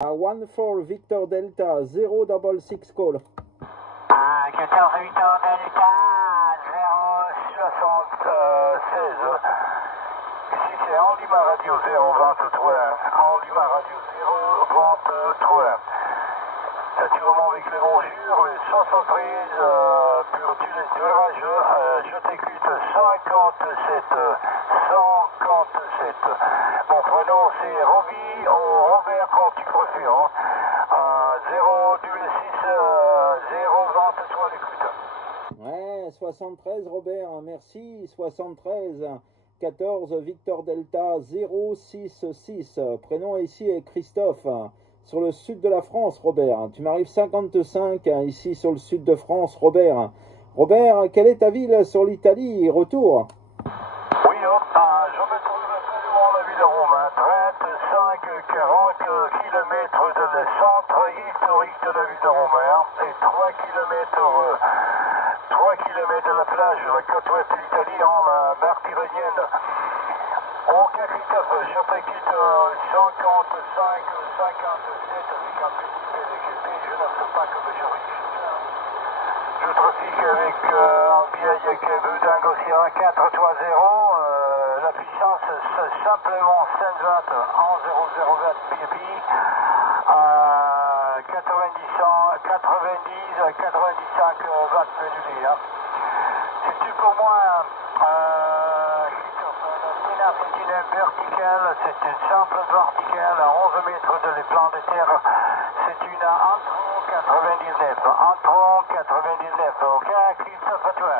14 Victor Delta 066 call. 14 Victor Delta 076. Ici c'est en Lima Radio 023. En Lima Radio 023. Naturellement avec les bonjours, 73 pour tous les virages, je t'écoute 57. Mon prénom c'est Roby ou Robert quand tu préfères. 026 023 l'écoute. Ouais, 73 Robert, merci. 73 14 Victor Delta 066. Prénom ici est Christophe. Sur le sud de la France, Robert. Tu m'arrives 55 ici sur le sud de France, Robert. Robert, quelle est ta ville sur l'Italie? Retour. Oui, je me trouve devant la ville de Rome, 35-40 km de le centre historique de la ville de Rome et 3 km de la plage, la côte ouest de l'Italie en Martirienne. Ok Christophe, je te quitte 55, 57 avec un petit peu de GP, je ne sais pas que je riche. Je trafique avec un vieil Kevu Dingo Sierra 430, la puissance c'est simplement 120 en 0020 pp, 90-95 watts modulés. C'est tout pour moi, Christophe, l'antenne c'est une verticale, c'est une simple verticale à 11 mètres de l'éplane de terre, c'est une Antron 99, ok Christophe à toi.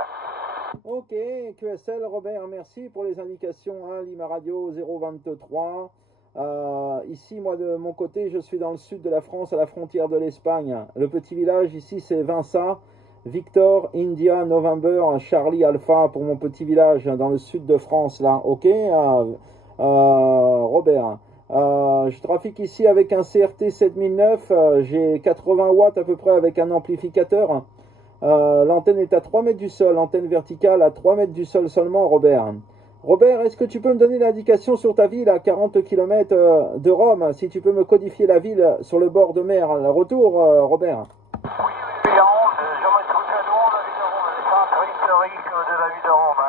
Ok, QSL Robert, merci pour les indications, Lima Radio 023. Ici, moi de mon côté, je suis dans le sud de la France, à la frontière de l'Espagne. Le petit village ici, c'est Vinça, Victor, India, November, Charlie, Alpha pour mon petit village dans le sud de France, là. Ok, Robert. Je trafique ici avec un CRT 7009, j'ai 80 watts à peu près avec un amplificateur. L'antenne est à 3 mètres du sol, l'antenne verticale à 3 mètres du sol seulement, Robert. Robert, est-ce que tu peux me donner l'indication sur ta ville à 40 km de Rome, si tu peux me codifier la ville sur le bord de mer? Le retour, Robert. Oui, je me trouve devant la ville de Rome, le centre historique de la ville de Rome,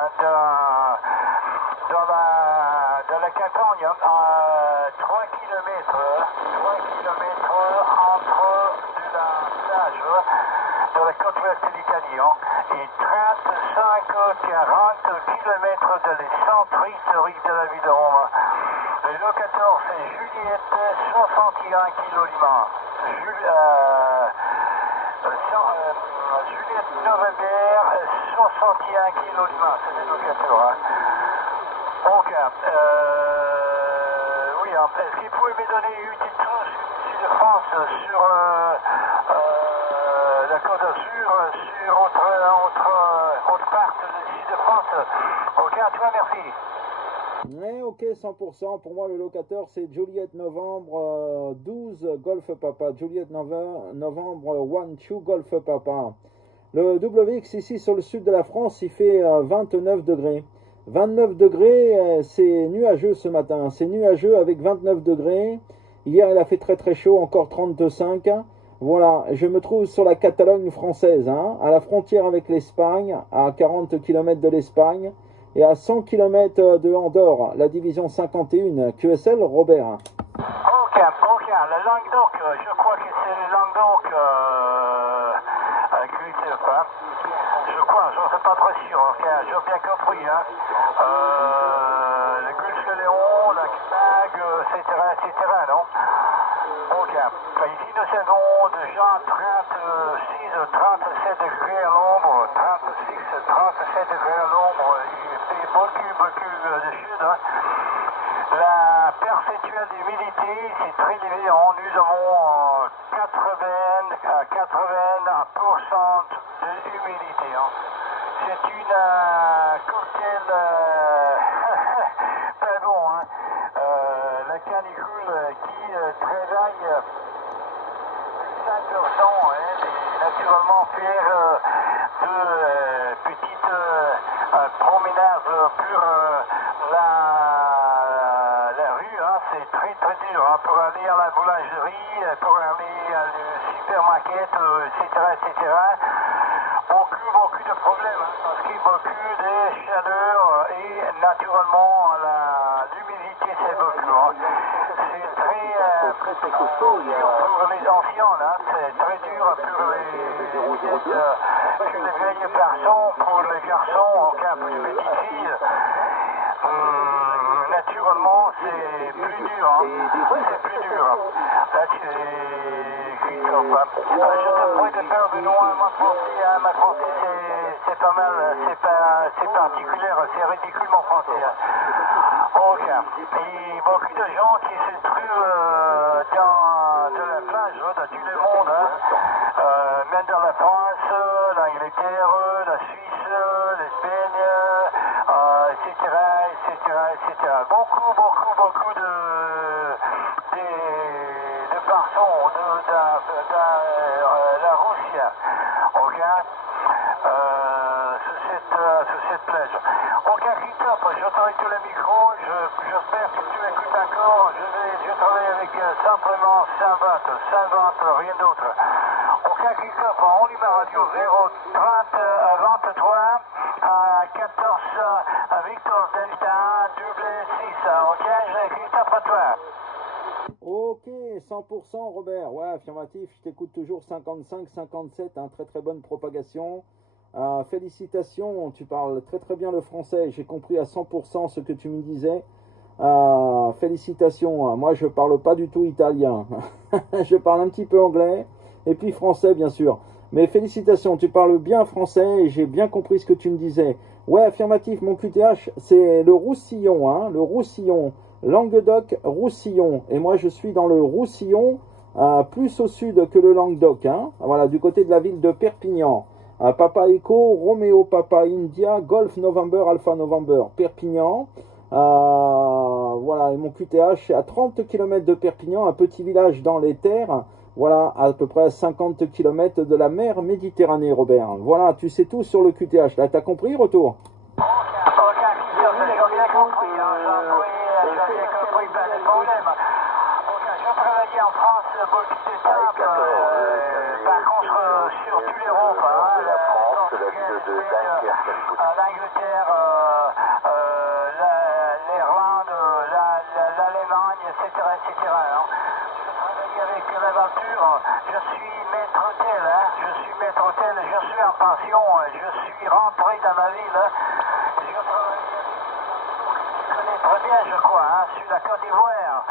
dans la Catalogne, à 3 km entre de la plage de la côte ouest de l'Italie et 35-40 km de les centres historiques de la ville de Rome. Le locateur c'est Juliette, 61 kg Lima. Juliette November, 61 kg Lima, c'est le locateur. Donc, oui, est-ce qu'il pouvait me donner une petite touche sud de France sur la Côte d'Azur, sur autre part du sud de France? Ok, à toi, merci. Ouais, ok, 100%. Pour moi, le locateur, c'est Juliette Novembre 12 Golf Papa. Juliette Novembre 1-2 Golf Papa. Le WX ici sur le sud de la France, il fait 29 degrés. 29 degrés, c'est nuageux ce matin. C'est nuageux avec 29 degrés. Hier, il a fait très très chaud, encore 35. Voilà, je me trouve sur la Catalogne française, à la frontière avec l'Espagne, à 40 km de l'Espagne. Et à 100 km de Andorre, la division 51, QSL, Robert. Ok, le Languedoc, je crois que c'est le Languedoc, Christophe, je crois, je ne suis pas très sûr, j'ai bien compris, le Gulf Léon, la Knag, etc., non? Ok, ici nous avons déjà 37 degrés à l'ombre, 37 degrés à l'ombre, il fait beaucoup de chute. La perpétuelle d'humidité, c'est très élevé, nous avons 80% d'humidité. C'est une cocktail pas bon, la canicule qui travaille 5%, et naturellement faire de petites promenades pour la rue, c'est très dur pour aller à la boulangerie. Paris pour aller à le supermarket, etc., etc. Beaucoup de problèmes, hein, parce qu'il y a beaucoup de chaleur et naturellement l'humidité c'est beaucoup. Hein. C'est très dur pour les anciens, hein. C'est très dur pour les vieilles personnes, pour les garçons, en cas pour les petites filles. Naturellement, c'est plus dur. Hein. C'est plus dur. Là, je te prie de faire de nous ma français. Hein. Ma français, c'est pas mal. C'est particulier. C'est ridicule, mon français. Hein. Ok. Et beaucoup de gens qui se trouvent dans de la plage, dans tout le monde. Hein. Même dans la France, l'Angleterre, la Suisse, l'Espagne, etc., etc. Beaucoup de personnes de la Russie, ok, sur cette plage. Ok, Christophe, je travaille sur le micro, j'espère que tu écoutes encore, je travaille avec simplement 120, rien d'autre. Ok, Christophe, on y va radio 030 23 14 Victor Delta double 6. Ok, j'ai Christophe à toi. Ok, 100% Robert, ouais, affirmatif, je t'écoute toujours 55-57, hein, très très bonne propagation. Félicitations, tu parles très très bien le français, j'ai compris à 100% ce que tu me disais. Félicitations, moi je parle pas du tout italien, je parle un petit peu anglais, et puis français bien sûr. Mais félicitations, tu parles bien français et j'ai bien compris ce que tu me disais. Ouais, affirmatif, mon QTH, c'est le Roussillon, hein, le Roussillon. Languedoc-Roussillon. Et moi, je suis dans le Roussillon, plus au sud que le Languedoc. Hein. Voilà, du côté de la ville de Perpignan. Papa Echo, Roméo Papa India, Golf November, Alpha November, Perpignan. Voilà, et mon QTH, c'est à 30 km de Perpignan, un petit village dans les terres. Voilà, à peu près 50 km de la mer Méditerranée, Robert. Voilà, tu sais tout sur le QTH. Là, t'as compris, retour? En France, beaucoup d'étapes, par contre, sur toute l'Europe, hein, la France, l'Angleterre, l'Irlande, l'Allemagne, etc., etc. Hein. Je travaille avec l'aventure, je suis maître hôtel, hein, je suis en pension, je suis rentré dans ma ville, je travaille très bien, je crois, hein, sur la Côte d'Ivoire.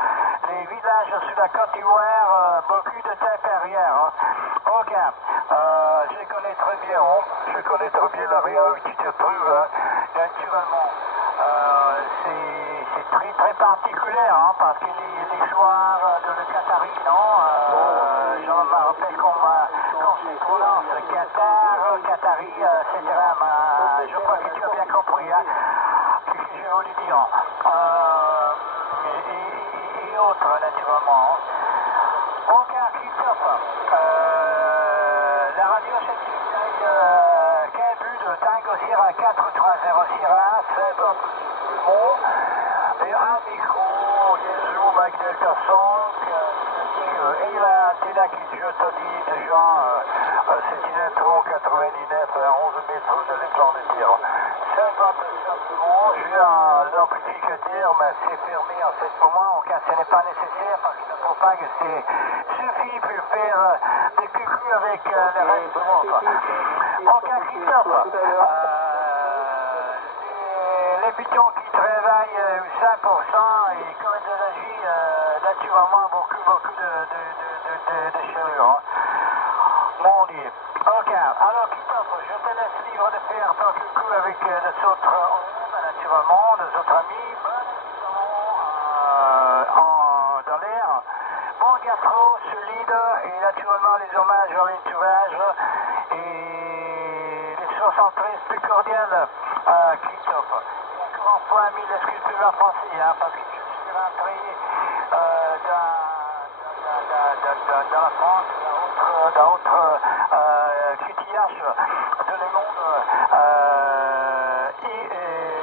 Les villages sur la Côte d'Ivoire, beaucoup de terre perrière. Hein. Ok, je connais très bien, hein. Je connais très bien la région où tu te trouves, hein. Naturellement. C'est très très particulier, hein, parce qu'il y a l'histoire de le Qatari, non je me rappelle qu'on se prononce Qatari, etc. Je crois que tu as bien compris, hein. Je voulais dire, et autres naturellement. Ok, Christophe, la radio c'est Cabu de Tango Sierra 430 Sierra, c'est votre mot, et un micro, Yesu Mike Delta Song, et là, c'est là que je te dis déjà, c'est une intro 99 à 11 mètres de l'écran de tir. C'est votre simplement, j'ai un amplificateur, mais c'est fermé en ce moment, en cas ce n'est pas nécessaire, parce que la propague, c'est suffit pour faire des cucus avec le reste du monde. En cas Christophe, les bidons qui travaillent 5% et comme énergie, naturellement, beaucoup de chaleur. Hein. Mon Dieu. Ok, alors Christophe, je te laisse libre de faire ton coucou avec les autres hommes, naturellement, les autres amis, dans l'air. Bon gastro, solide, et naturellement les hommages à l'entourage, et les 73 plus cordiales à Christophe. Encore une fois, mille excuses pour la français, hein, parce que je suis rentré dans la France, dans autre QTH de le monde, et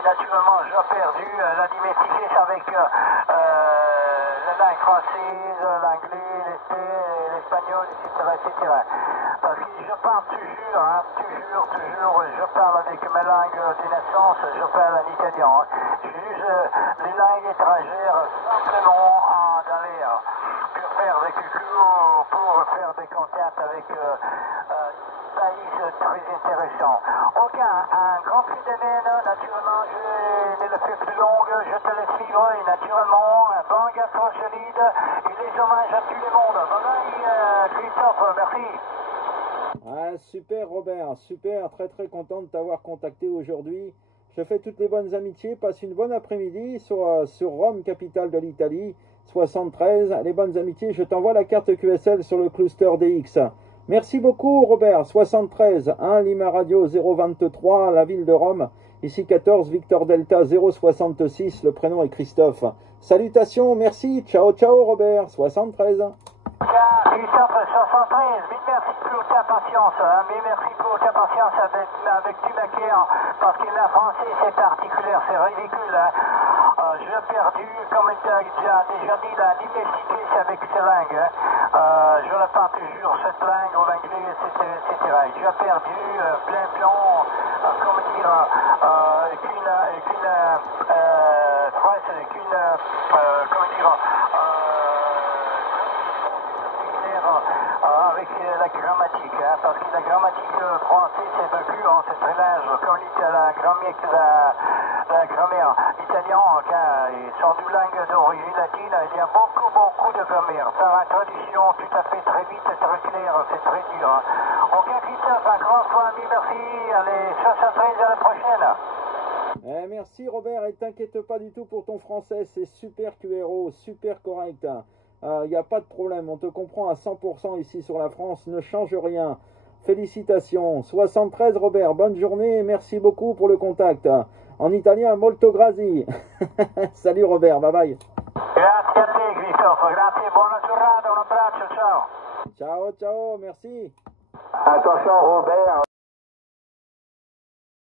naturellement j'ai perdu la diversité avec la langue française, l'anglais, l'espagnol, etc. Parce que je parle toujours, hein, toujours, je parle avec mes langues de naissance, je parle en italien. Hein. J'use les langues étrangères simplement dans l'air, pour faire des coucous, pour faire des contacts avec pays très intéressants. Ok, un grand prix de Vienne, naturellement, je ne le fais plus longue, je te laisse vivre, et naturellement, un bon gâteau solide, et les hommages à tout le monde. Bye bye, Christophe, merci. Ah, super Robert, super, très très content de t'avoir contacté aujourd'hui. Je fais toutes les bonnes amitiés, passe une bonne après-midi sur Rome, capitale de l'Italie, 73, les bonnes amitiés, je t'envoie la carte QSL sur le cluster DX. Merci beaucoup Robert, 73, 1 Lima Radio 023, la ville de Rome, ici 14 Victor Delta 066, le prénom est Christophe. Salutations, merci, ciao ciao Robert, 73. Christophe, 73, mille merci pour ta patience, hein, mille merci pour ta patience avec du maquillage, parce que la français c'est particulier, c'est ridicule. Hein. J'ai perdu, comme tu as déjà dit, la diversité avec ces langues. Hein. Je ne parle toujours cette langue, ou l'anglais, etc. J'ai perdu plein plan, comment dire, avec la grammatique, hein, parce que la grammatique française c'est vécu, hein, c'est très large, comme la grammaire italienne, ils sont d'une langue d'origine latine, il y a beaucoup de grammaire, par une traduction tout à fait très vite, très claire, c'est très dur. Hein. Ok Christophe, un grand fois, merci, allez, 73 à la prochaine. Merci Robert, et t'inquiète pas du tout pour ton français, c'est super QRO, super correct. Il n'y a pas de problème, on te comprend à 100% ici sur la France, ne change rien. Félicitations. 73 Robert, bonne journée et merci beaucoup pour le contact. En italien, molto grazie. Salut Robert, bye bye. Grazie a te Christophe, grazie, buona giornata, un abbraccio, ciao. Ciao, ciao, merci. Attention Robert.